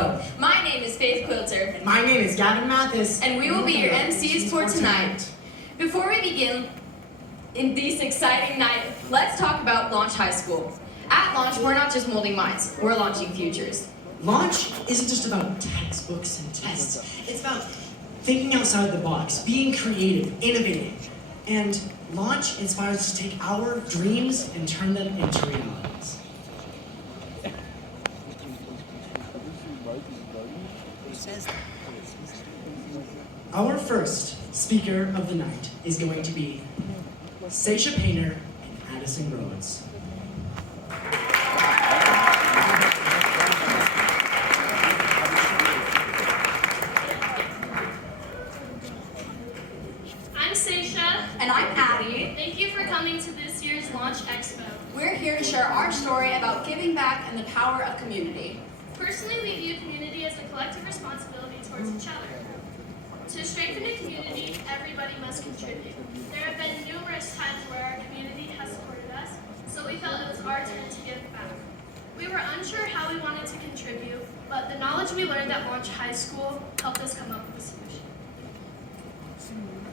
Joe. My name is Faith Quilter. And my name is Gavin Mathis. And we will be your MCs for tonight. Before we begin in this exciting night, let's talk about Launch High School. At Launch, we're not just molding minds, we're launching futures. Launch isn't just about textbooks and tests. It's about thinking outside the box, being creative, innovating. And Launch inspires us to take our dreams and turn them into realities. Our first speaker of the night is going to be Seisha Painter and Addison Rhodes. I'm Seisha. And I'm Addie. Thank you for coming to this year's Launch Expo. We're here to share our story about giving back and the power of community. Personally, we view community as a collective responsibility towards each other. To strengthen a community, everybody must contribute. There have been numerous times where our community has supported us, so we felt it was our turn to give back. We were unsure how we wanted to contribute, but the knowledge we learned at Launch High School helped us come up with a solution.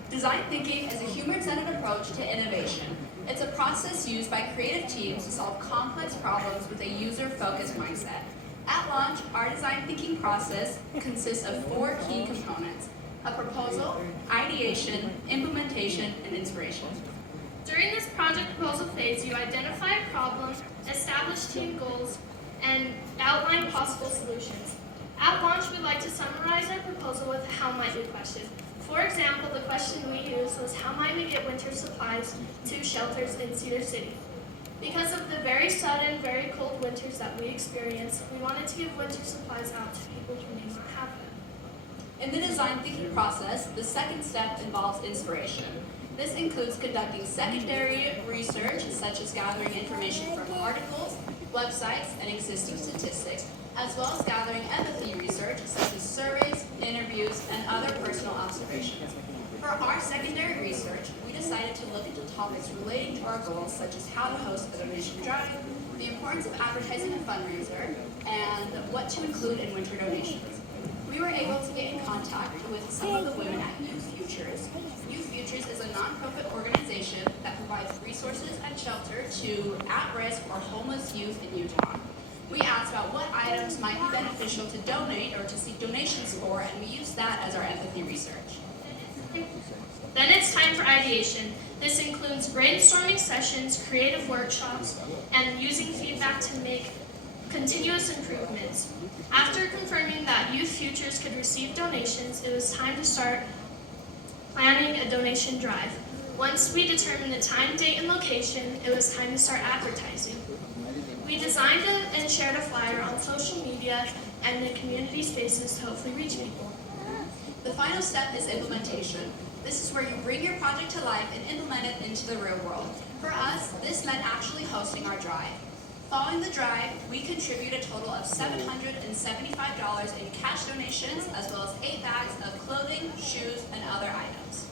Design thinking is a human-centered approach to innovation. It's a process used by creative teams to solve complex problems with a user-focused mindset. At Launch, our design thinking process consists of 4 key components: a proposal, ideation, implementation, and inspiration. During this project proposal phase, you identify a problem, establish team goals, and outline possible solutions. At Launch, we like to summarize our proposal with a how might we question. For example, the question we used was how might we get winter supplies to shelters in Cedar City? Because of the very sudden, very cold winters that we experienced, we wanted to give winter supplies out to people who may not have them. In the design thinking process, the second step involves inspiration. This includes conducting secondary research, such as gathering information from articles, websites, and existing statistics, as well as gathering empathy research, such as surveys, interviews, and other personal observations. For our secondary research, we decided to look into topics relating to our goals, such as how to host a donation drive, the importance of advertising a fundraiser, and what to include in winter donations. We were able to get in contact with some of the women at Youth Futures. Youth Futures is a nonprofit organization that provides resources and shelter to at-risk or homeless youth in Utah. We asked about what items might be beneficial to donate or to seek donations for, and we used that as our empathy research. Then it's time for ideation. This includes brainstorming sessions, creative workshops, and using feedback to make continuous improvements. After confirming that Youth Futures could receive donations, it was time to start planning a donation drive. Once we determined the time, date, and location, it was time to start advertising. We designed and shared a flyer on social media and the community spaces to hopefully reach people. The final step is implementation. This is where you bring your project to life and implement it into the real world. For us, this meant actually hosting our drive. Following the drive, we contribute a total of $775 in cash donations, as well as 8 bags of clothing, shoes, and other items.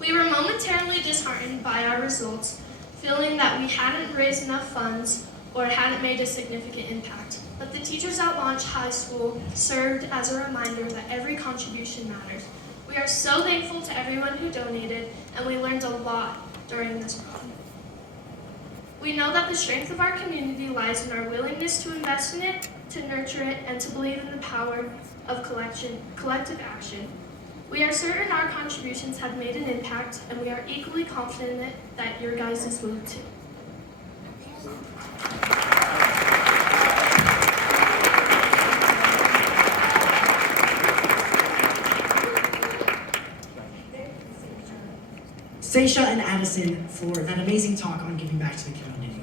We were momentarily disheartened by our results, feeling that we hadn't raised enough funds or hadn't made a significant impact. But the teachers at Launch High School served as a reminder that every contribution matters. We are so thankful to everyone who donated, and we learned a lot during this project. We know that the strength of our community lies in our willingness to invest in it, to nurture it, and to believe in the power of collective action. We are certain our contributions have made an impact, and we are equally confident that your guys' will too. Seisha and Addison for that amazing talk on giving back to the community.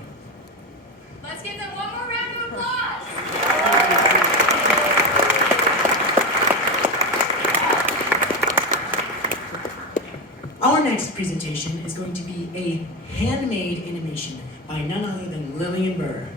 Let's give them one more round of applause! Our next presentation is going to be a handmade animation by none other than Lillian Burr.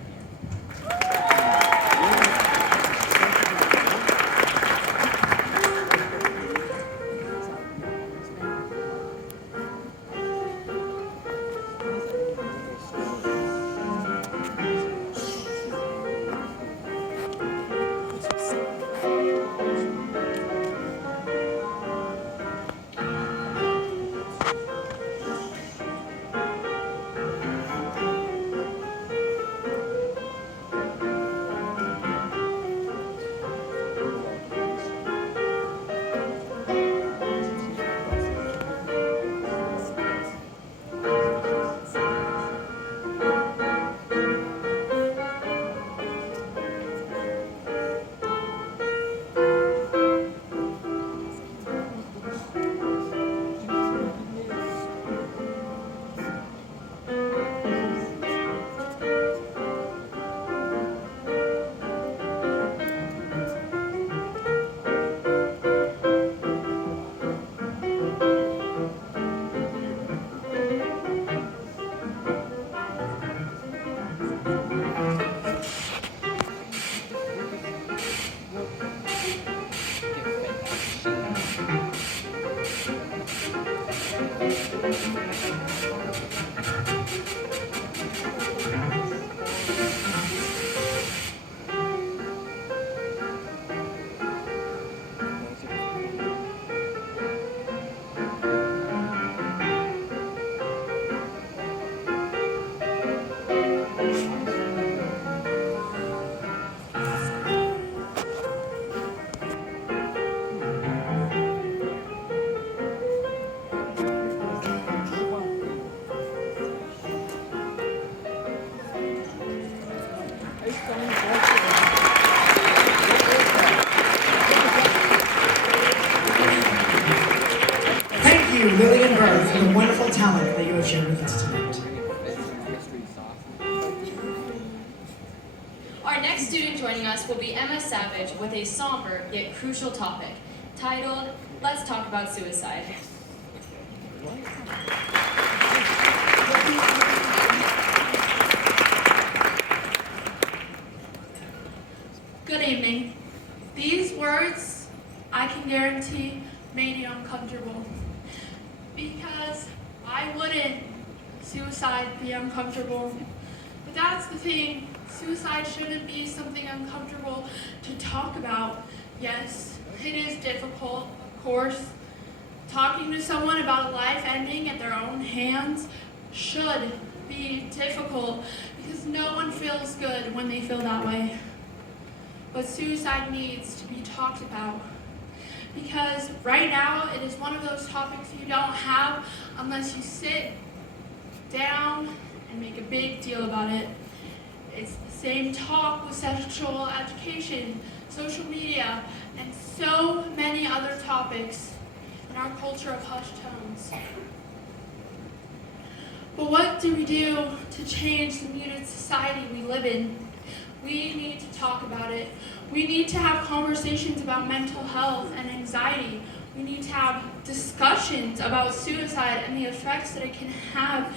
for the wonderful talent that you have shared with us tonight. Our next student joining us will be Emma Savage with a somber yet crucial topic titled, Let's Talk About Suicide. Good evening. These words, I can guarantee, made you uncomfortable. Because why wouldn't suicide be uncomfortable? But that's the thing. Suicide shouldn't be something uncomfortable to talk about. Yes, it is difficult, of course. Talking to someone about a life ending at their own hands should be difficult because no one feels good when they feel that way. But suicide needs to be talked about because right now it is one of those topics you don't have unless you sit down and make a big deal about it. It's the same talk with sexual education, social media, and so many other topics in our culture of hushed tones. But what do we do to change the muted society we live in? We need to talk about it. We need to have conversations about mental health and anxiety. We need to have discussions about suicide and the effects that it can have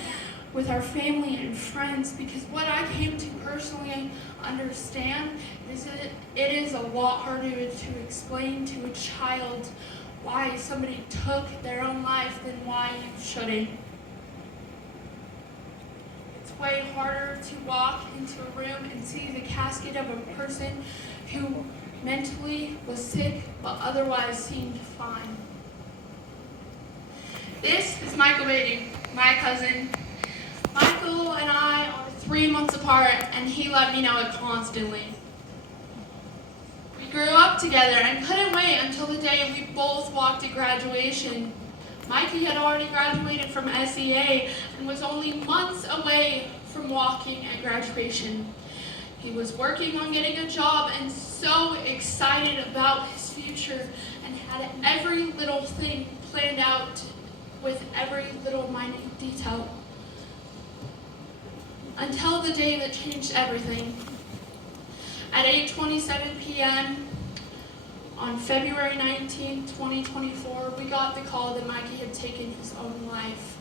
with our family and friends, because what I came to personally understand is that it is a lot harder to explain to a child why somebody took their own life than why you shouldn't. It's way harder to walk into a room and see the casket of a person who mentally was sick but otherwise seemed fine. This is Michael Beatty, my cousin. Michael and I are 3 months apart, and he let me know it constantly. We grew up together and couldn't wait until the day we both walked to graduation. Mikey had already graduated from SEA and was only months away from walking at graduation. He was working on getting a job and so excited about his future and had every little thing planned out with every little minute detail. Until the day that changed everything. At 8:27 p.m. on February 19, 2024, we got the call that Mikey had taken his own life.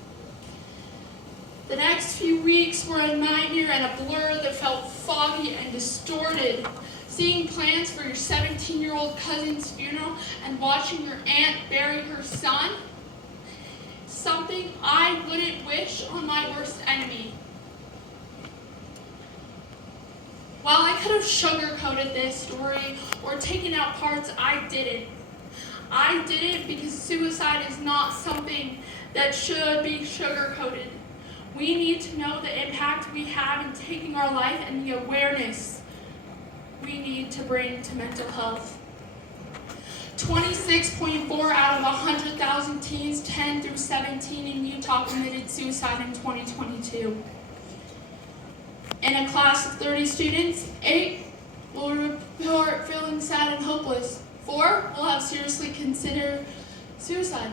The next few weeks were a nightmare and a blur that felt foggy and distorted. Seeing plans for your 17-year-old cousin's funeral and watching your aunt bury her son, something I wouldn't wish on my worst enemy. While I could have sugarcoated this story or taken out parts, I didn't. I did it because suicide is not something that should be sugarcoated. We need to know the impact we have in taking our life and the awareness we need to bring to mental health. 26.4 out of 100,000 teens 10 through 17 in Utah committed suicide in 2022. In a class of 30 students, 8 will report feeling sad and hopeless. 4 will have seriously considered suicide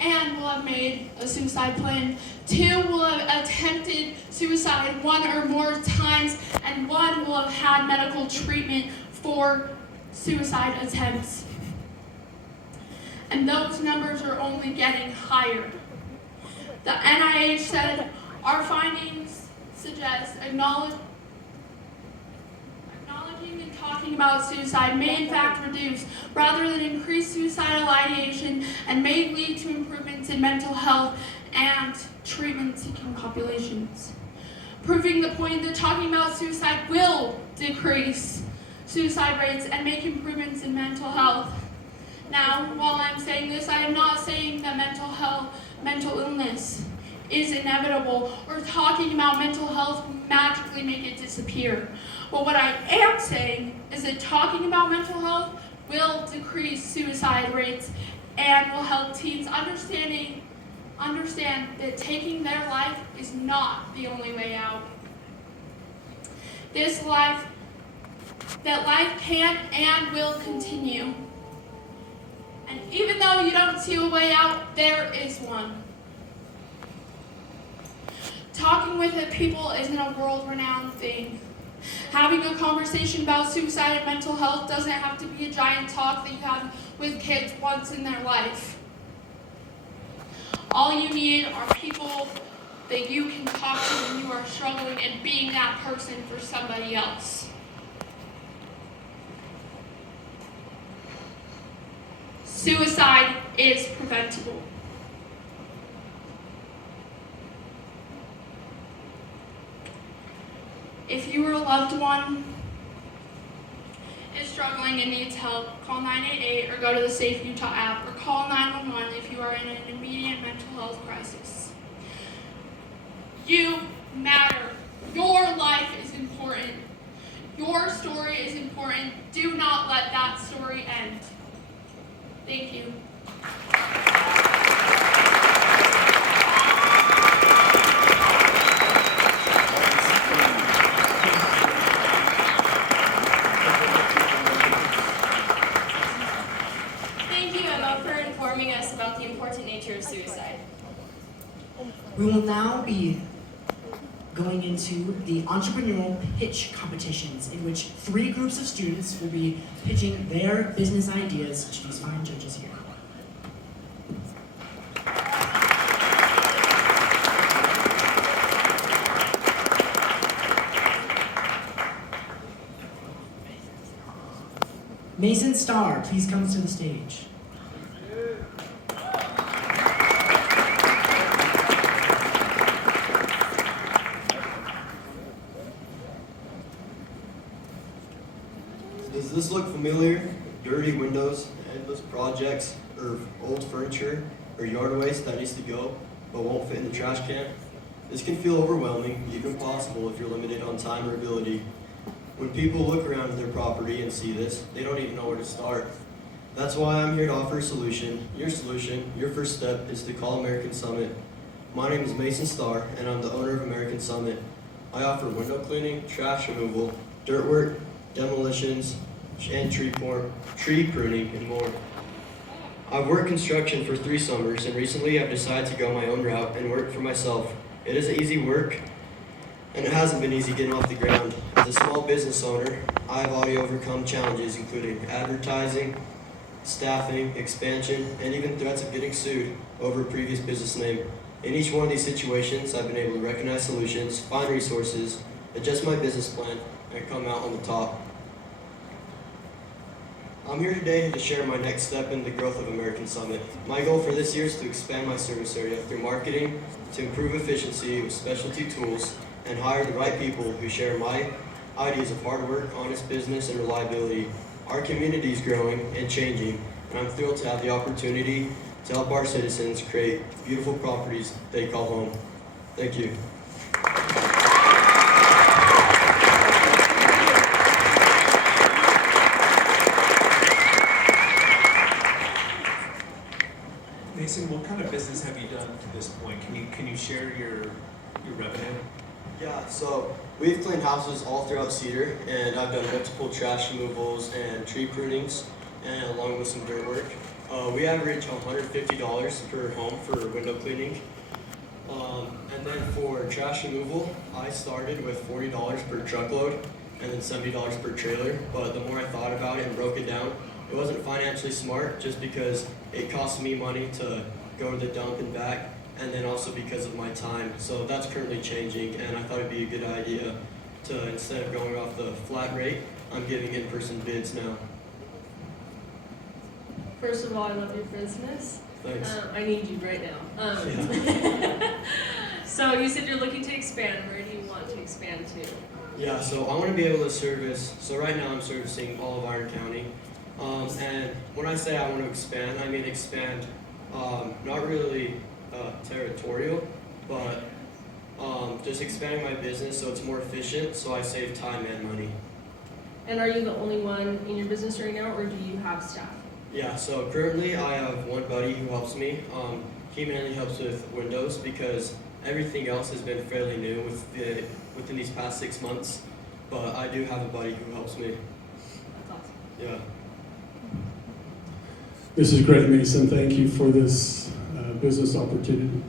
and will have made a suicide plan. 2 will have attempted suicide 1 or more times, and 1 will have had medical treatment for suicide attempts. And those numbers are only getting higher. The NIH said our findings suggest acknowledging and talking about suicide may in fact reduce rather than increase suicidal ideation and may lead to improvements in mental health and treatment-seeking populations. Proving the point that talking about suicide will decrease suicide rates and make improvements in mental health. Now, while I'm saying this, I am not saying that mental illness is inevitable, or talking about mental health will magically make it disappear. But what I am saying is that talking about mental health will decrease suicide rates and will help teens understand that taking their life is not the only way out. That life can and will continue. And even though you don't see a way out, there is one. Talking with people isn't a world-renowned thing. Having a conversation about suicide and mental health doesn't have to be a giant talk that you have with kids once in their life. All you need are people that you can talk to when you are struggling and being that person for somebody else. Suicide is preventable. If you or a loved one is struggling and needs help, call 988 or go to the Safe Utah app, or call 911 if you are in an immediate mental health crisis. You matter. Your life is important. Your story is important. Do not let that story end. Thank you. Thank you, Emma, for informing us about the important nature of suicide. We will now be going into the entrepreneurial pitch competitions, in which 3 groups of students will be pitching their business ideas to these fine judges here. Mason Starr, please come to the stage. Does this look familiar? Dirty windows, endless projects, or old furniture, or yard waste that needs to go but won't fit in the trash can? This can feel overwhelming, even impossible if you're limited on time or ability. When people look around at their property and see this, they don't even know where to start. That's why I'm here to offer a solution. Your solution, your first step, is to call American Summit. My name is Mason Starr, and I'm the owner of American Summit. I offer window cleaning, trash removal, dirt work, demolitions, and tree pruning, and more. I've worked construction for 3 summers, and recently I've decided to go my own route and work for myself. It isn't easy work, and it hasn't been easy getting off the ground. As a small business owner, I have already overcome challenges including advertising, staffing, expansion, and even threats of getting sued over a previous business name. In each one of these situations, I've been able to recognize solutions, find resources, adjust my business plan, and come out on the top. I'm here today to share my next step in the growth of American Summit. My goal for this year is to expand my service area through marketing, to improve efficiency with specialty tools, and hire the right people who share my ideas of hard work, honest business, and reliability. Our community is growing and changing, and I'm thrilled to have the opportunity to help our citizens create beautiful properties they call home. Thank you. Mason, what kind of business have you done to this point? Can you share your revenue? Yeah, so we've cleaned houses all throughout Cedar, and I've done multiple trash removals and tree prunings, and along with some dirt work. We average $150 per home for window cleaning. And then for trash removal, I started with $40 per truckload and then $70 per trailer. But the more I thought about it and broke it down, it wasn't financially smart just because it cost me money to go to the dump and back, and then also because of my time. So that's currently changing, and I thought it'd be a good idea to, instead of going off the flat rate, I'm giving in-person bids now. First of all, I love your business. Thanks. I need you right now. Yeah. So you said you're looking to expand. Where do you want to expand to? Yeah, so I want to be able to service, so right now I'm servicing all of Iron County. And when I say I want to expand, I mean expand, not really territorial, but just expanding my business so it's more efficient, so I save time and money. And are you the only one in your business right now, or do you have staff? Yeah, so currently I have one buddy who helps me. He mainly helps with windows because everything else has been fairly new within these past 6 months, but I do have a buddy who helps me. That's awesome. Yeah. This is great, Mason. Thank you for this business opportunity.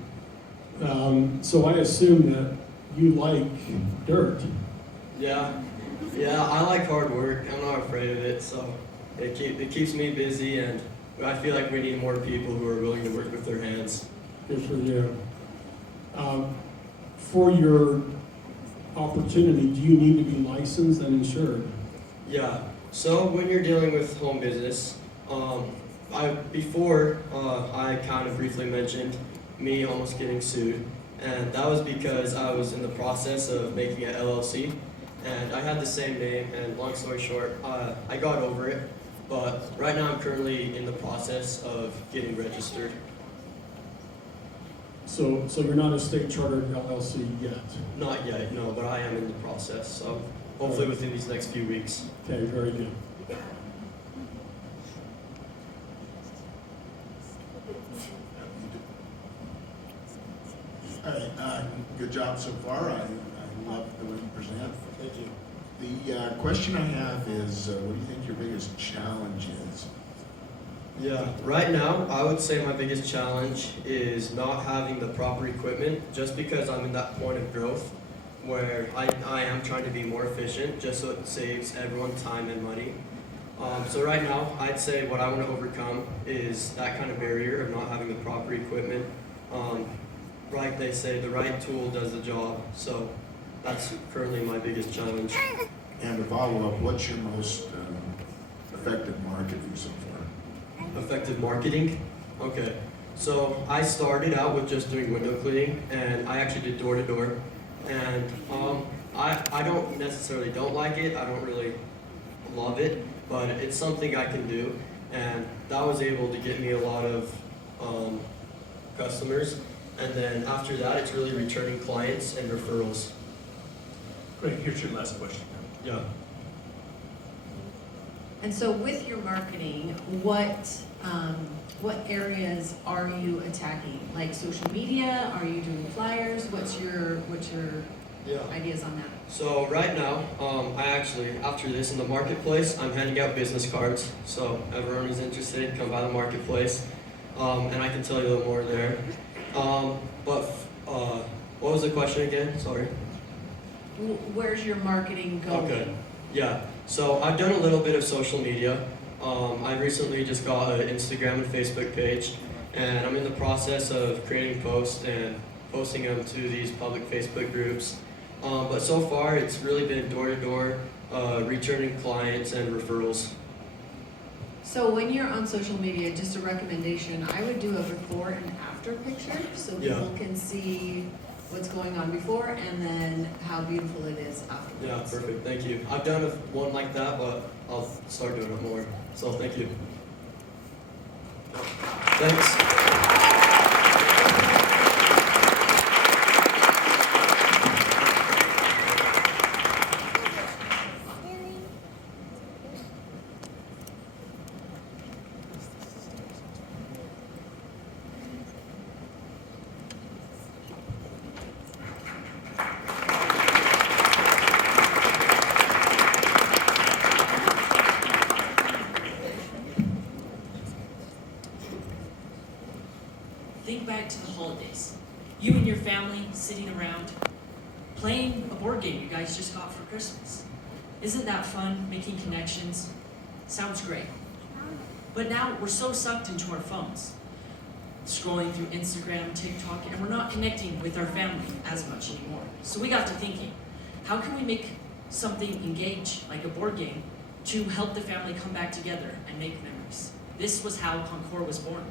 So I assume that you like dirt. Yeah, I like hard work. I'm not afraid of it, so it keeps me busy, and I feel like we need more people who are willing to work with their hands. Good for you. For your opportunity, do you need to be licensed and insured? Yeah. So when you're dealing with home business, I kind of briefly mentioned me almost getting sued, and that was because I was in the process of making an LLC, and I had the same name. And long story short, I got over it, but right now I'm currently in the process of getting registered. So you're not a state chartered LLC yet? Not yet, no, but I am in the process. So hopefully within these next few weeks. Okay, very good. All right, good job so far. I love the way you present. Thank you. The question I have is, what do you think your biggest challenge is? Yeah, right now I would say my biggest challenge is not having the proper equipment, just because I'm in that point of growth where I am trying to be more efficient just so it saves everyone time and money. So right now I'd say what I want to overcome is that kind of barrier of not having the proper equipment. Like they say, the right tool does the job, so that's currently my biggest challenge. And to follow up, what's your most effective marketing so far? Effective marketing? Okay. So I started out with just doing window cleaning, and I actually did door to door. And I don't necessarily don't like it. I don't really love it, but it's something I can do, and that was able to get me a lot of customers. And then after that, it's really returning clients and referrals. Great, here's your last question. Yeah. And so with your marketing, what areas are you attacking? Like social media? Are you doing flyers? What's your ideas on that? So right now, I actually, after this in the marketplace, I'm handing out business cards. So everyone who's interested, come by the marketplace, and I can tell you a little more there. What was the question again? Sorry. Where's your marketing going? Okay. Yeah. So I've done a little bit of social media. I recently just got an Instagram and Facebook page, and I'm in the process of creating posts and posting them to these public Facebook groups. But so far, it's really been door-to-door, returning clients and referrals. So when you're on social media, just a recommendation, I would do a before and after picture so people can see what's going on before and then how beautiful it is afterwards. Yeah, perfect. Thank you. I've done one like that, but I'll start doing it more. So thank you. Thanks. Think back to the holidays. You and your family sitting around, playing a board game you guys just got for Christmas. Isn't that fun, making connections? Sounds great. But now we're so sucked into our phones, scrolling through Instagram, TikTok, and we're not connecting with our family as much anymore. So we got to thinking, how can we make something engage, like a board game, to help the family come back together and make memories? This was how Concora was born.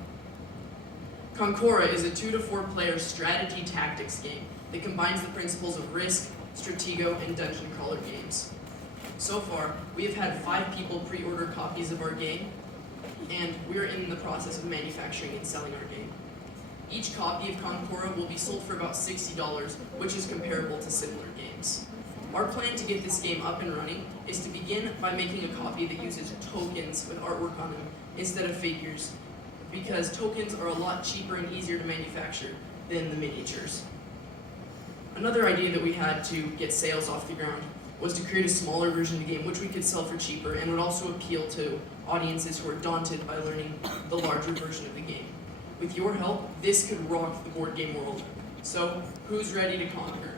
Concora is a 2 to 4 player strategy tactics game that combines the principles of Risk, Stratego, and Dungeon Crawler games. So far, we have had 5 people pre-order copies of our game, and we are in the process of manufacturing and selling our game. Each copy of Concora will be sold for about $60, which is comparable to similar games. Our plan to get this game up and running is to begin by making a copy that uses tokens with artwork on them instead of figures, because tokens are a lot cheaper and easier to manufacture than the miniatures. Another idea that we had to get sales off the ground was to create a smaller version of the game which we could sell for cheaper and would also appeal to audiences who are daunted by learning the larger version of the game. With your help, this could rock the board game world. So, who's ready to conquer?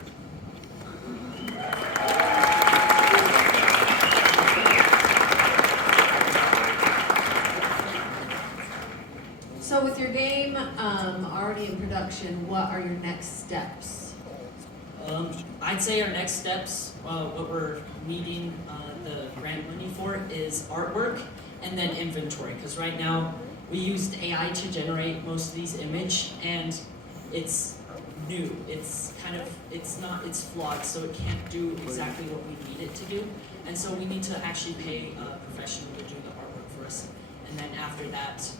So with your game already in production, what are your next steps? I'd say our next steps, what we're needing the grant money for is artwork and then inventory. Because right now we used AI to generate most of these images, and it's new. It's flawed, so it can't do exactly what we need it to do. And so we need to actually pay a professional to do the artwork for us. And then after that,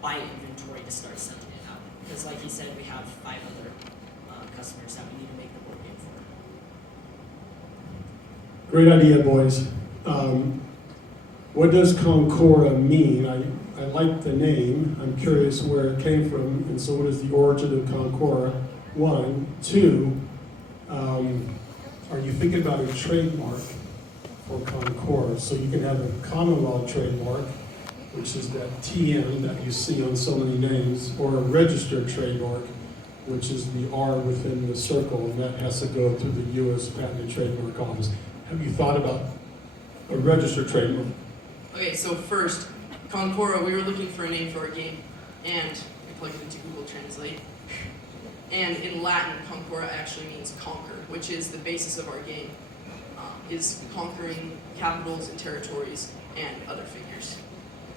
buy inventory to start sending it out. Because like he said, we have 5 other customers that we need to make the board game for. Great idea, boys. What does Concora mean? I like the name. I'm curious where it came from, and so what is the origin of Concora? 1, 2, are you thinking about a trademark for Concora? So you can have a common law trademark, which is that TM that you see on so many names, or a registered trademark, which is the R within the circle, and that has to go through the U.S. Patent and Trademark Office. Have you thought about a registered trademark? Okay, so first, Concora, we were looking for a name for our game, and we plugged it into Google Translate. And in Latin, Concora actually means conquer, which is the basis of our game, is conquering capitals and territories and other figures.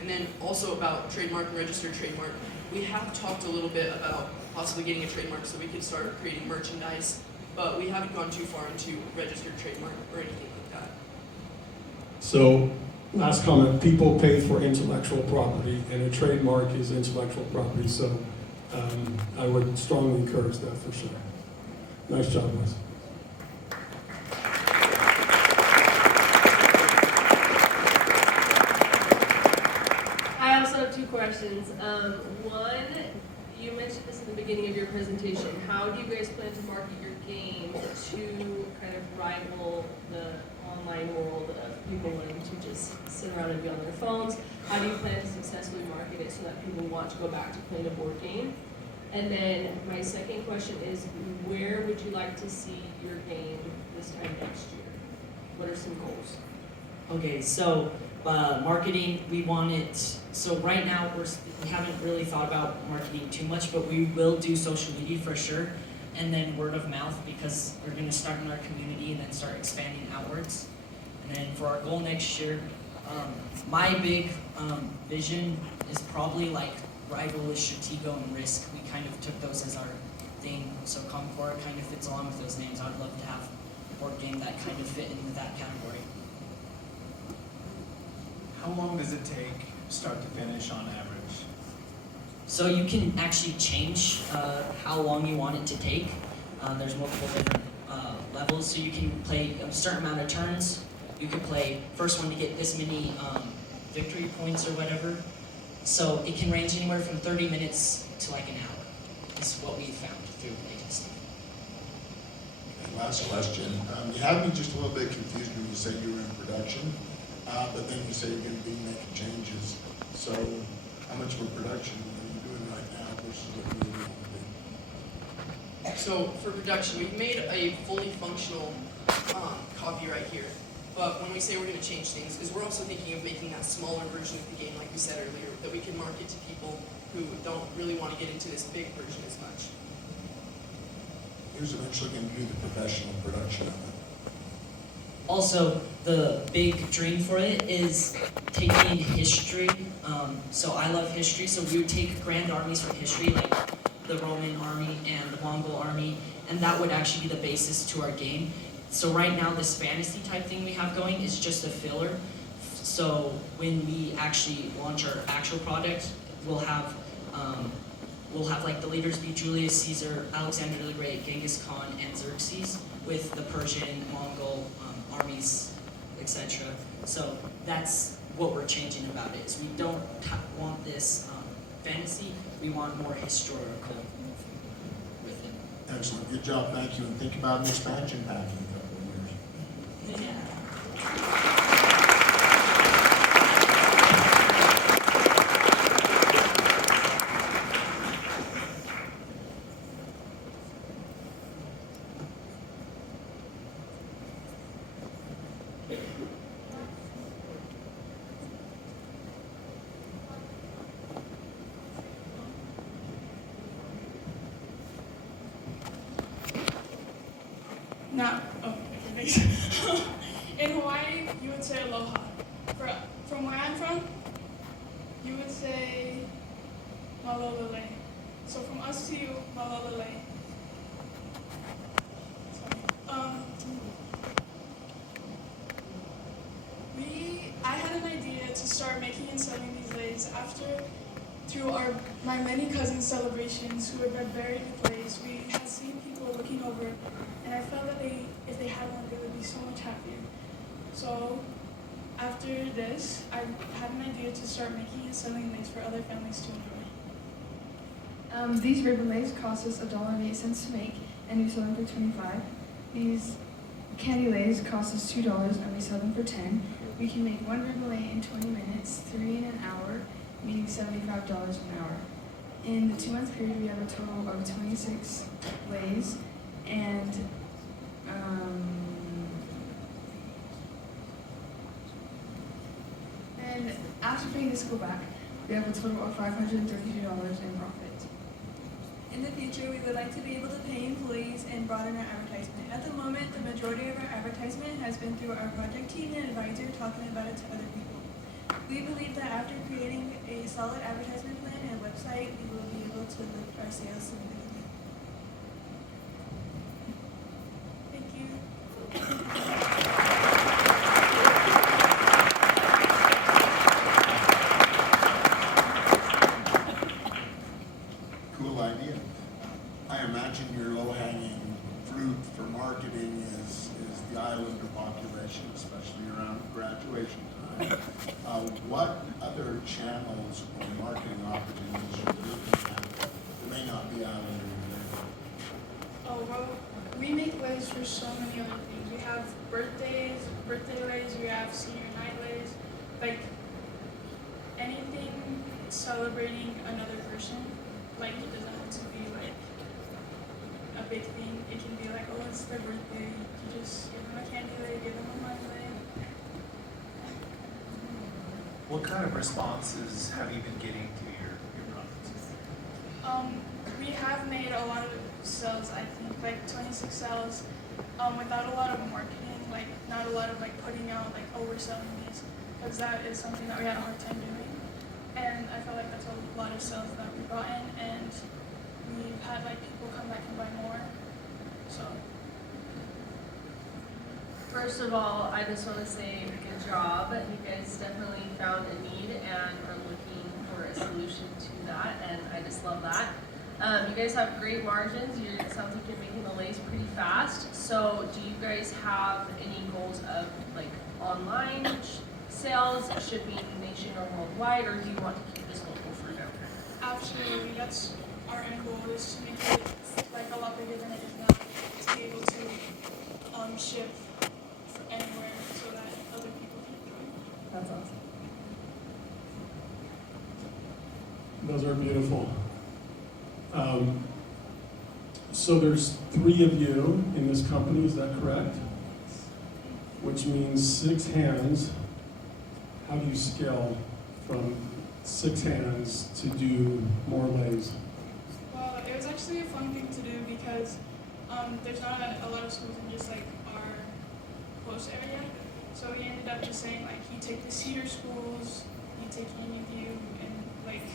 And then also about trademark and registered trademark, we have talked a little bit about possibly getting a trademark so we could start creating merchandise, but we haven't gone too far into registered trademark or anything like that. So, last comment, people pay for intellectual property, and a trademark is intellectual property, so I would strongly encourage that for sure. Nice job, guys. I also have 2 questions. One, you mentioned this in the beginning of your presentation. How do you guys plan to market your game to kind of rival the online world of people wanting to just sit around and be on their phones? How do you plan to successfully market it so that people want to go back to playing a board game? And then my second question is, where would you like to see your game this time next year? What are some goals? Okay, so marketing, we want it, so right now we haven't really thought about marketing too much, but we will do social media for sure, and then word of mouth, because we're going to start in our community and then start expanding outwards. And then for our goal next year, my big vision is probably like rival with Stratego and Risk. We kind of took those as our thing, so Concora kind of fits along with those names. I'd love to have a board game that kind of fit in with that category. How long does it take, start to finish, on average? So you can actually change how long you want it to take. There's multiple different levels, so you can play a certain amount of turns. You can play first one to get this many victory points or whatever. So it can range anywhere from 30 minutes to like an hour. Is what we found through testing. And last question. You had me just a little bit confused when you said you were in production. But then you say you're going to be making changes. So how much of a production are you doing right now versus what you really want to do? So for production, we've made a fully functional copy right here. But when we say we're going to change things, is we're also thinking of making that smaller version of the game, like we said earlier, that we can market to people who don't really want to get into this big version as much. Who's eventually going to do the professional production of it? Also, the big dream for it is taking history. So I love history, so we would take grand armies from history, like the Roman army and the Mongol army, and that would actually be the basis to our game. So right now, this fantasy type thing we have going is just a filler. So when we actually launch our actual product, we'll have like the leaders be Julius Caesar, Alexander the Great, Genghis Khan, and Xerxes, with the Persian, Mongol armies, etc. So that's what we're changing about it. Is we don't want this fantasy. We want more historical with it. Excellent. Good job. Thank you. And think about an expansion pack in a couple of years. Yeah. thanks. In Hawaii, you would say aloha. From where I'm from, you would say malolole. So from us to you, malolole. I had an idea to start making and selling these leis through my many cousins' celebrations who had read very good leis. We had seen people looking over, and I felt that if they had one, they would be so much happier. So after this, I had an idea to start making and selling leis for other families to enjoy. These ribbon leis cost us $1.08 to make, and we sell them for $25. These candy leis cost us $2, and we sell them for $10. We can make one ribbon lei in 20 minutes, 3 in an hour, meaning $75 an hour. In the 2-month period, we have a total of 26 leis, and after paying the school back, we have a total of $532 in profit. In the future, we would like to be able to pay employees and broaden our advertisement. At the moment, the majority of our advertisement has been through our project team and advisor talking about it to other people. We believe that after creating a solid advertisement plan and website, we will be able to lift our sales significantly. Thank you. Cool idea. I imagine your low-hanging fruit for marketing is the islander population, especially around graduation time. What other channels or marketing opportunities are you looking at that may not be islander related? Oh, well, we make leis for so many other things. We have birthday leis, we have senior night leis, like anything celebrating another person. Like, it doesn't have to be like a big thing. It can be like, oh, it's their birthday. You just give them a candy lei, give them a money lei. What kind of responses have you been getting to your products? We have made a lot of sales, I think, like 26 sales, without a lot of marketing, like not a lot of like putting out like, oh, we're selling these, because that is something that we had a hard time doing. And I feel like that's a lot of sales that we've gotten, and we've had like people come back and buy more. So. First of all, I just want to say good job. You guys definitely found a need and are looking for a solution to that, and I just love that. You guys have great margins. It sounds like you're making the leis pretty fast. So do you guys have any goals of like online sales, shipping nation or worldwide, or do you want to keep this local for now? Absolutely, that's our end goal, is to make it like a lot bigger than it is now, to be able to ship for anywhere so that other people can join. That's awesome. Those are beautiful. So there's 3 of you in this company, is that correct? Which means 6 hands. How do you scale from 6 hands to do more leis? Well, it was actually a fun thing to do because there's not a lot of schools in just like our close area. So we ended up just saying like, you take the Cedar schools, you take Uniview, and like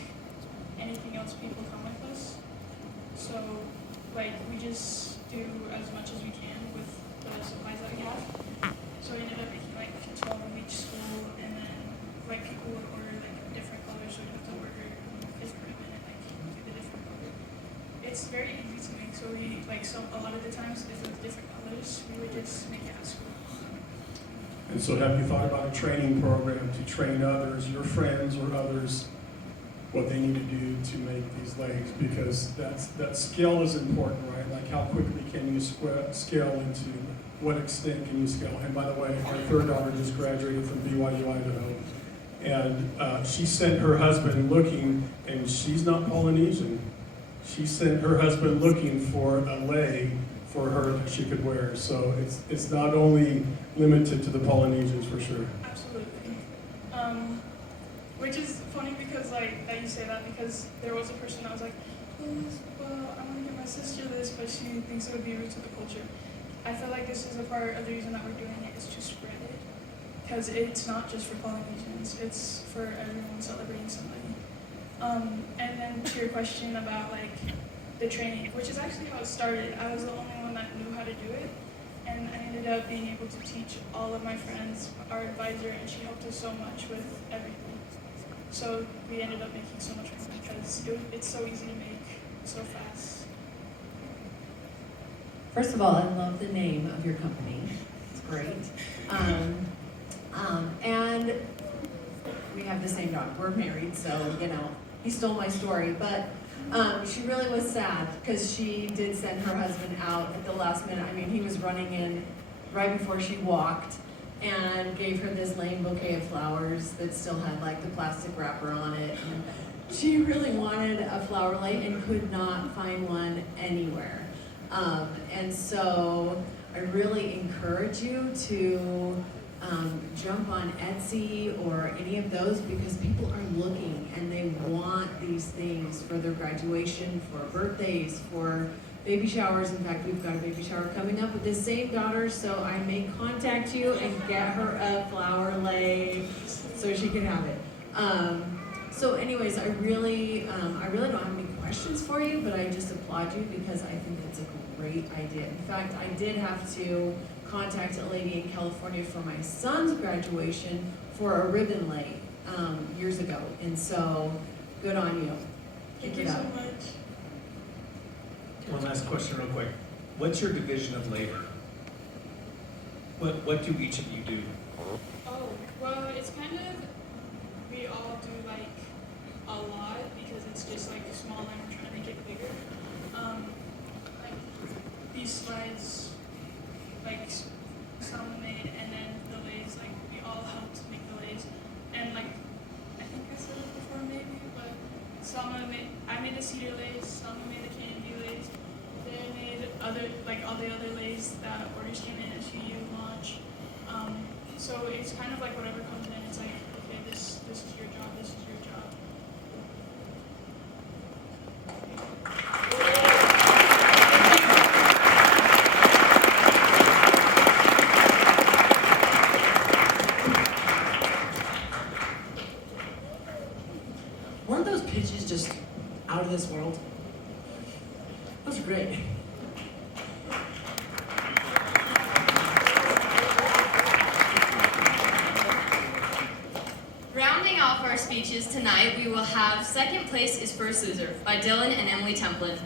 anything else people come with us. So like we just do as much as we can with the supplies that we have. So we ended up making like 12 of each school, and then like people would order like different colors, so you have to order different and like do the different color. It's very easy to make, so we like a lot of the times if it was different colors, we would just make it at school. And so have you thought about a training program to train others, your friends or others, what they need to do to make these leis? Because that scale is important, right? Like how quickly can you scale into, what extent can you scale? And by the way, our 3rd daughter just graduated from BYU, Idaho. And she sent her husband looking, and she's not Polynesian. She sent her husband looking for a lei for her that she could wear. So it's not only limited to the Polynesians for sure. Absolutely. Which is funny because like that you say that, because there was a person I was like, oh, well, I want to get my sister this, but she thinks it would be rude to the culture. I feel like this is a part of the reason that we're doing it is to spread it. Because it's not just for Polynesians, it's for everyone celebrating somebody. And then to your question about like the training, which is actually how it started. I was the only one that knew how to do it. And I ended up being able to teach all of my friends, our advisor, and she helped us so much with everything. So we ended up making so much money because it's so easy to make so fast. First of all, I love the name of your company. It's great. And we have the same dog. We're married, so, you know, he stole my story. But she really was sad because she did send her husband out at the last minute. I mean, he was running in right before she walked and gave her this lame bouquet of flowers that still had like the plastic wrapper on it. And she really wanted a flower lei and could not find one anywhere. And so I really encourage you to jump on Etsy or any of those because people are looking and they want these things for their graduation, for birthdays, for baby showers. In fact, we've got a baby shower coming up with this same daughter, so I may contact you and get her a flower lei so she can have it. So anyways, I really don't have any questions for you, but I just applaud you because I think it's a great idea. In fact, I did have to contact a lady in California for my son's graduation for a ribbon lei years ago, and so good on you. Thank you so much. One last question real quick. What's your division of labor? What do each of you do? Oh, well, it's kind of, we all do like a lot because it's just like small and we're trying to make it bigger. Like these slides, like Selma made, and then the leis, like we all helped make the leis. And like, I think I said it before maybe, but I made the cedar leis, Selma made the candy leis. They made all the other leis that orders came in as you launch. So it's kind of like whatever comes in, it's like, okay, this is your job, this is your job. Weren't those pitches just out of this world? Those are great. Rounding off our speeches tonight, we will have Second Place is First Loser by Dylan and Emily Templin.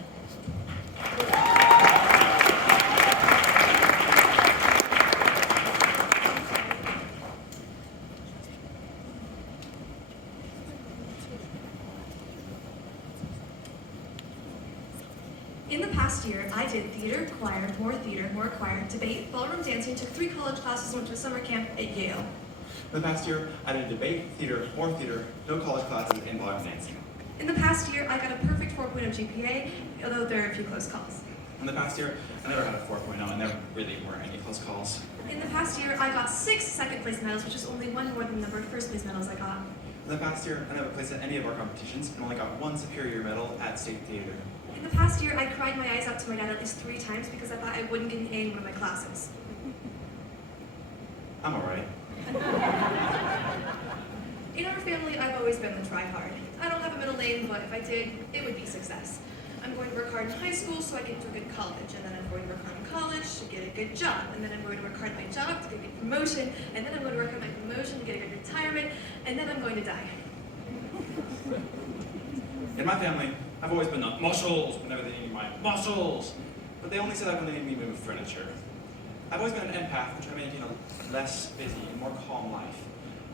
In the past year, I did theater, choir, more choir, debate, ballroom dancing, took 3 college classes, went to a summer camp at Yale. In the past year, I did debate, more theater, no college classes, and ballroom dancing. In the past year, I got a perfect 4.0 GPA, although there are a few close calls. In the past year, I never had a 4.0, and there really weren't any close calls. In the past year, I got 6 second place medals, which is only 1 more than the number of first place medals I got. In the past year, I never placed at any of our competitions, and only got 1 superior medal at state theater. In the past year, I cried my eyes out to my dad at least 3 times because I thought I wouldn't get an A in one of my classes. I'm alright. In our family, I've always been the try-hard. I don't have a middle name, but if I did, it would be success. I'm going to work hard in high school so I get to a good college, and then I'm going to work hard in college to get a good job, and then I'm going to work hard at my job to get a good promotion, and then I'm going to work on my promotion to get a good retirement, and then I'm going to die. In my family, I've always been the muscles whenever they need my muscles, but they only say that when they need me to move furniture. I've always been an empath and try making a less busy and more calm life.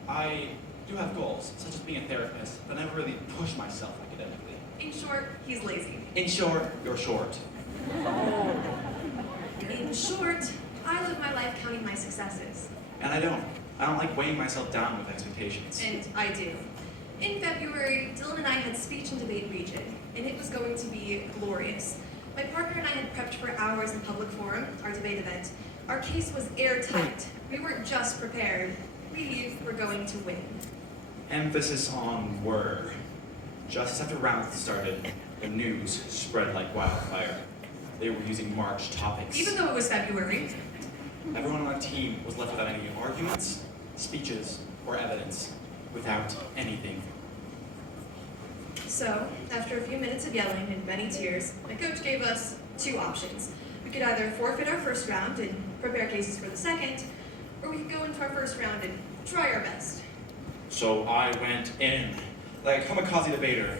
I do have goals, such as being a therapist, but I never really push myself academically. In short, he's lazy. In short, you're short. In short, I live my life counting my successes. And I don't. I don't like weighing myself down with expectations. And I do. In February, Dylan and I had speech and debate region, and it was going to be glorious. My partner and I had prepped for hours in public forum, our debate event. Our case was airtight. We weren't just prepared. We were going to win. Emphasis on were. Just after rounds started, the news spread like wildfire. they were using March topics. Even though it was February. Everyone on our team was left without any arguments, speeches, or evidence. Without anything. So, after a few minutes of yelling and many tears, my coach gave us two options. We could either forfeit our first round and prepare cases for the second, or we could go into our first round and try our best. So I went in, like a kamikaze debater.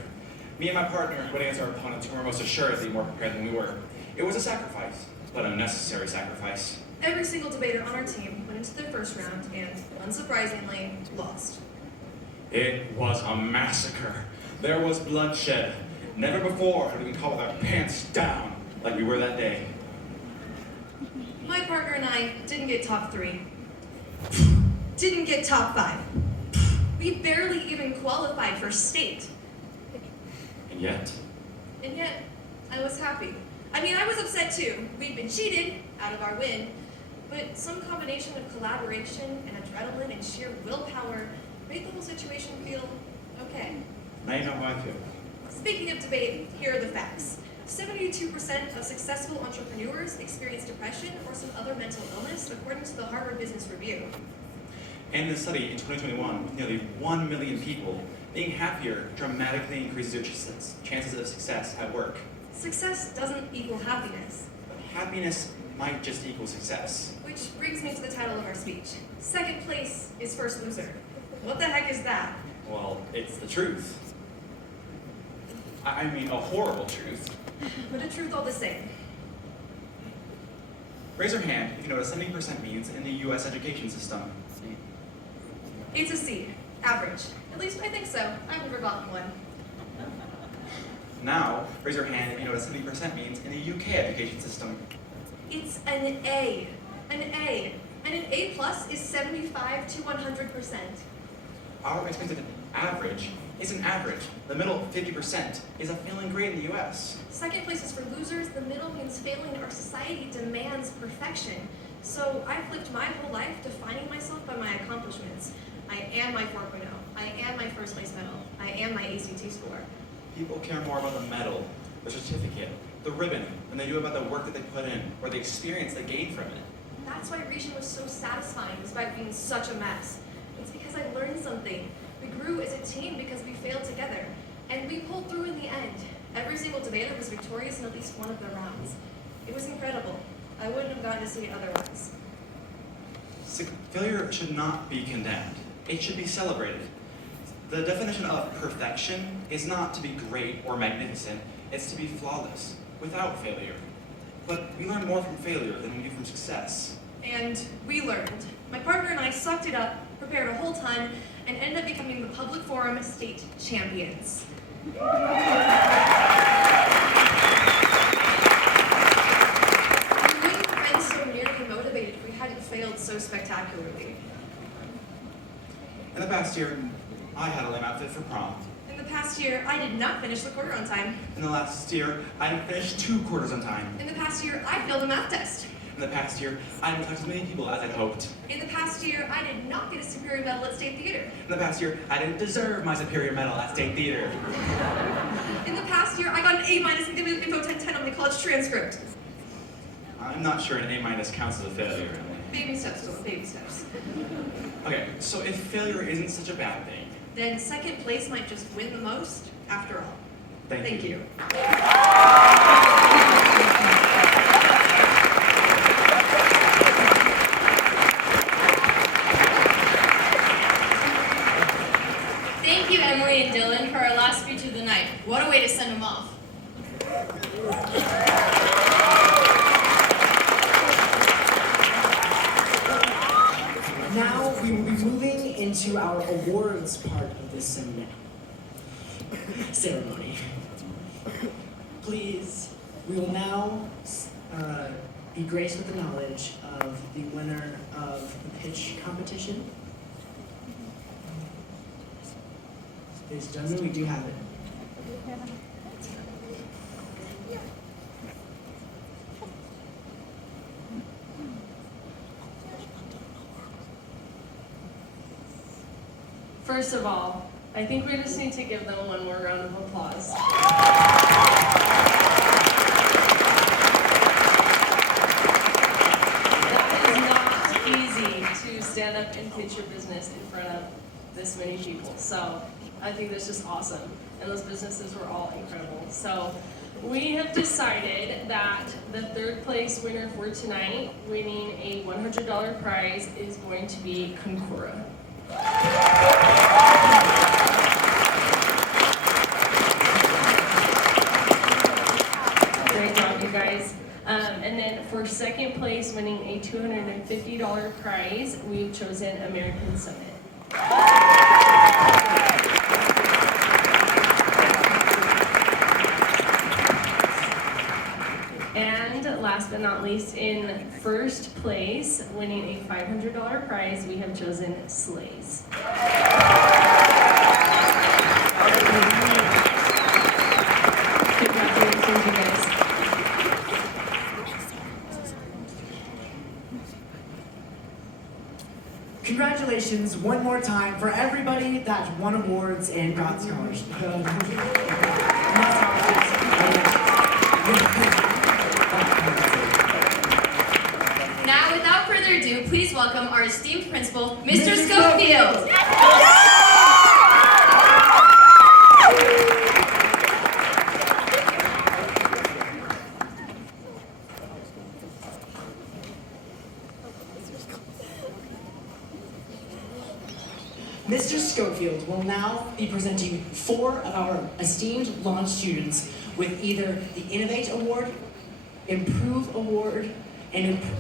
Me and my partner went against our opponents who were most assuredly more prepared than we were. It was a sacrifice, but a necessary sacrifice. Every single debater on our team went into their first round and, unsurprisingly, lost. It was a massacre. There was bloodshed. Never before had we been caught with our pants down like we were that day. My partner and I didn't get top 3. Didn't get top 5. We barely even qualified for state. And yet, I was happy. I mean, I was upset too. We'd been cheated out of our win, but some combination of collaboration and adrenaline and sheer willpower made the whole situation feel okay. now you know how I feel. Speaking of debate, here are the facts. 72% of successful entrepreneurs experience depression or some other mental illness, according to the Harvard Business Review. And in a study in 2021, with nearly 1 million people, being happier dramatically increases your chances of success at work. Success doesn't equal happiness. But happiness might just equal success. Which brings me to the title of our speech. Second place is first loser. What the heck is that? Well, it's the truth. I mean, a horrible truth. But a truth all the same. Raise your hand if you know what 70% means in the US education system. It's a C. Average. At least I think so. I've never gotten one. Now, raise your hand if you know what 70% means in the UK education system. It's an A. An A. And an A plus is 75 to 100%. Our expected average is an average. The middle 50% is a failing grade in the US. Second place is for losers. The middle means failing. Our society demands perfection. So I've lived my whole life defining myself by my accomplishments. I am my 4.0. I am my first place medal. I am my ACT score. People care more about the medal, the certificate, the ribbon, than they do about the work that they put in, or the experience they gain from it. That's why region was so satisfying despite being such a mess. It's because I learned something. We grew as a team because we failed together. And we pulled through in the end. Every single debater was victorious in at least one of the rounds. It was incredible. I wouldn't have gotten to see it otherwise. Failure should not be condemned. It should be celebrated. The definition of perfection is not to be great or magnificent, it's to be flawless, without failure. But we learn more from failure than we do from success. And we learned. My partner and I sucked it up, prepared a whole ton, and ended up becoming the public forum state champions. We wouldn't have been so nearly motivated if we hadn't failed so spectacularly. In the past year, I had a lame outfit for prom. In the past year, I did not finish the quarter on time. In the last year, I didn't finish 2 quarters on time. In the past year, I failed a math test. In the past year, I didn't talk to as many people as I'd hoped. In the past year, I did not get a superior medal at state theater. In the past year, I didn't deserve my superior medal at state theater. In the past year, I got an A- in Info 1010 on my college transcript. I'm not sure an A- counts as a failure, Emily. Baby steps, Dylan, baby steps. Okay, so if failure isn't such a bad thing, Then second place might just win the most, after all. Thank you. Thank you, Emily and Dylan, for our last speech of the night. What a way to send them off. Now we will be moving into our awards part of this ceremony. Please, we will now be graced with the knowledge of the winner of the pitch competition. Ladies and gentlemen, we do have it. First of all, I think we just need to give them one more round of applause. stand up and pitch your business in front of this many people. So I think that's just awesome. And those businesses were all incredible. So we have decided that the third place winner for tonight, winning a $100 prize, is going to be Concora. Great job, you guys. And then for second place, winning a $250 prize, we've chosen American Summit. And last but not least, in first place, winning a $500 prize, we have chosen Sleighs. Congratulations, you guys. Congratulations one more time for everybody that won awards and got scholarships. Now, without further ado, please welcome our esteemed principal, Mr. Schofield. Mr. Schofield will now be presenting 4 of our esteemed launch students with either the Innovate Award, Improve Award,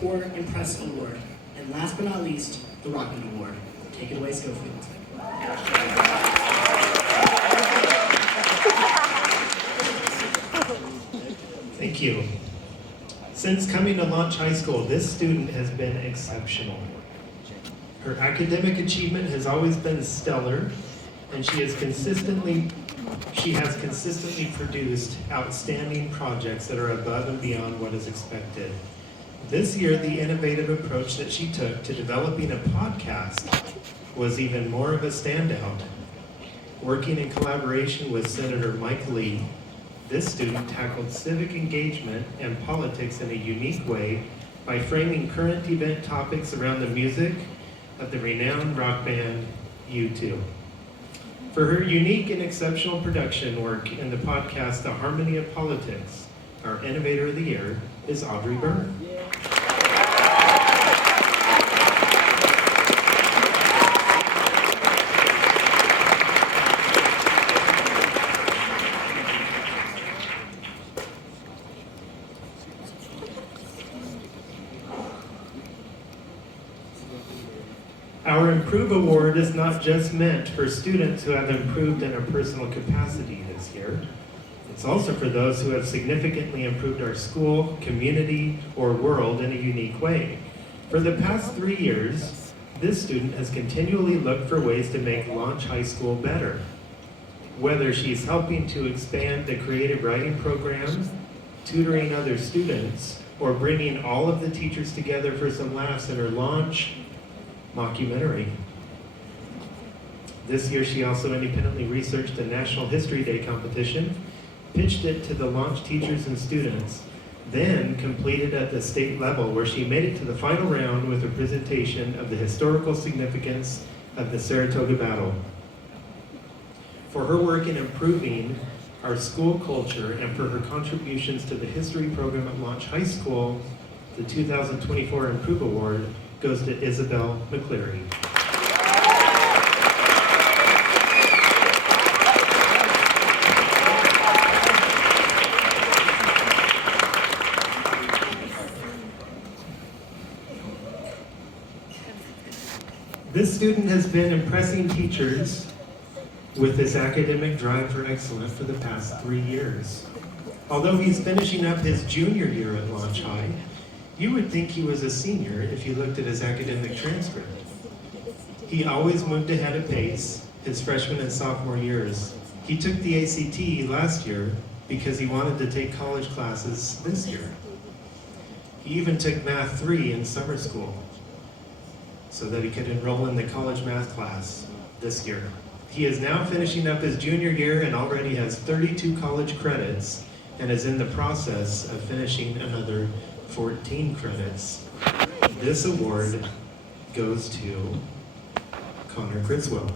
or Impress Award. And last but not least, the Rocket Award. Take it away, Schofield. Thank you. Since coming to Launch High School, this student has been exceptional. Her academic achievement has always been stellar, and she has consistently produced outstanding projects that are above and beyond what is expected. This year, the innovative approach that she took to developing a podcast was even more of a standout. Working in collaboration with Senator Mike Lee, this student tackled civic engagement and politics in a unique way by framing current event topics around the music of the renowned rock band U2. For her unique and exceptional production work in the podcast The Harmony of Politics, our Innovator of the Year is Audrey Byrne. Our Improve Award is not just meant for students who have improved in a personal capacity this year. It's also for those who have significantly improved our school, community, or world in a unique way. For the past 3 years, this student has continually looked for ways to make Launch High School better. Whether she's helping to expand the creative writing program, tutoring other students, or bringing all of the teachers together for some laughs in her Launch mockumentary. This year, she also independently researched the National History Day competition, pitched it to the Launch teachers and students, then completed at the state level where she made it to the final round with a presentation of the historical significance of the Saratoga Battle. For her work in improving our school culture and for her contributions to the history program at Launch High School, the 2024 Improve Award goes to Isabel McCleary. This student has been impressing teachers with his academic drive for excellence for the past 3 years. Although he's finishing up his junior year at Launch High, you would think he was a senior if you looked at his academic transcript. He always moved ahead of pace his freshman and sophomore years. He took the ACT last year because he wanted to take college classes this year. He even took Math 3 in summer school so that he could enroll in the college math class this year. He is now finishing up his junior year and already has 32 college credits and is in the process of finishing another 14 credits. This award goes to Connor Criswell.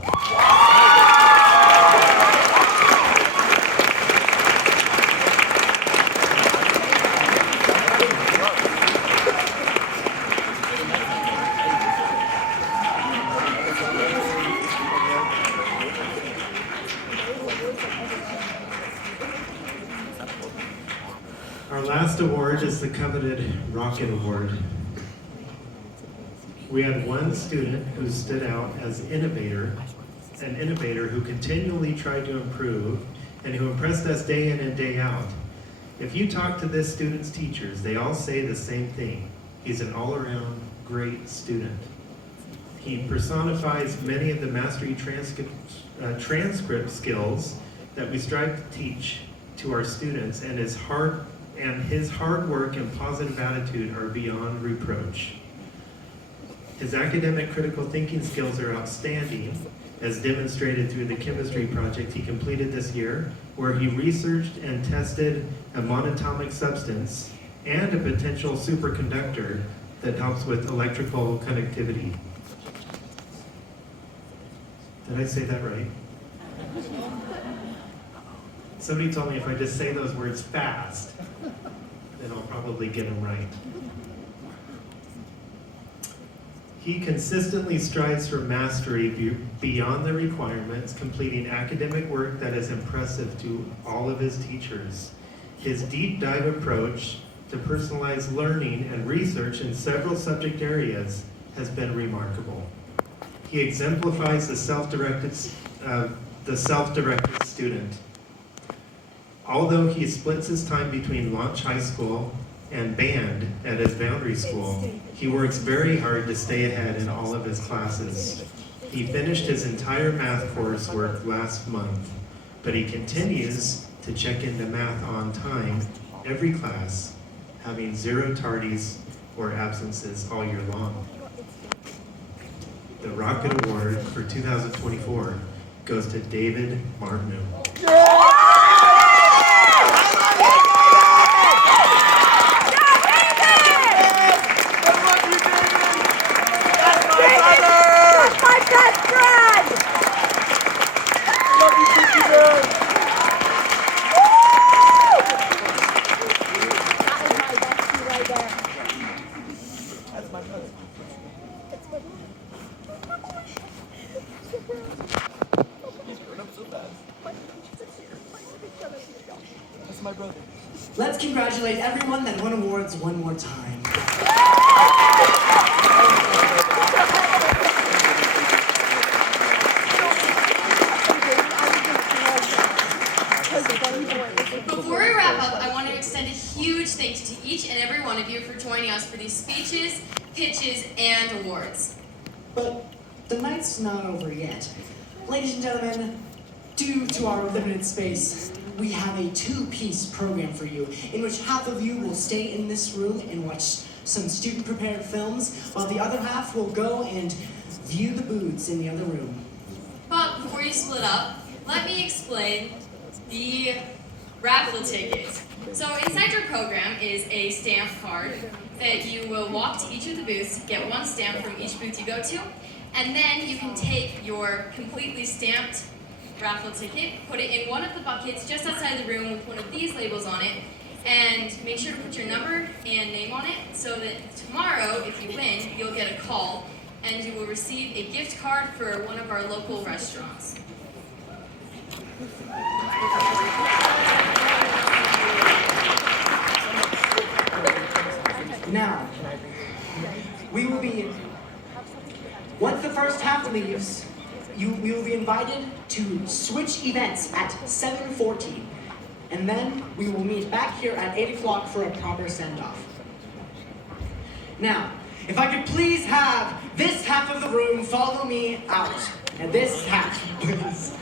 Our last award is the coveted Rocket Award. We had one student who stood out as an innovator who continually tried to improve and who impressed us day in and day out. If you talk to this student's teachers, they all say the same thing. He's an all-around great student. He personifies many of the mastery transcript skills that we strive to teach to our students, and his hard work and positive attitude are beyond reproach. His academic critical thinking skills are outstanding, as demonstrated through the chemistry project he completed this year, where he researched and tested a monatomic substance and a potential superconductor that helps with electrical conductivity. Did I say that right? Somebody told me if I just say those words fast, then I'll probably get them right. He consistently strives for mastery beyond the requirements, completing academic work that is impressive to all of his teachers. His deep dive approach to personalized learning and research in several subject areas has been remarkable. He exemplifies the self-directed student. Although he splits his time between Launch High School and band at his boundary school, he works very hard to stay ahead in all of his classes. He finished his entire math coursework last month, but he continues to check into math on time every class, having 0 tardies or absences all year long. The Rocket Award for 2024 goes to David Martineau. Let's congratulate everyone that won awards one more time. Before we wrap up, I want to extend a huge thanks to each and every one of you for joining us for these speeches, pitches, and awards. But the night's not over yet. Ladies and gentlemen, due to our limited space, we have a 2-piece program for you, in which half of you will stay in this room and watch some student-prepared films, while the other half will go and view the booths in the other room. But before you split up, let me explain the raffle tickets. So inside your program is a stamp card that you will walk to each of the booths, get 1 stamp from each booth you go to, and then you can take your completely stamped raffle ticket, put it in one of the buckets just outside the room with one of these labels on it, and make sure to put your number and name on it so that tomorrow, if you win, you'll get a call and you will receive a gift card for one of our local restaurants. Now, once the first half leaves, we will be invited to switch events at 7:40, and then we will meet back here at 8 o'clock for a proper send-off. Now, if I could please have this half of the room follow me out, and this half, please.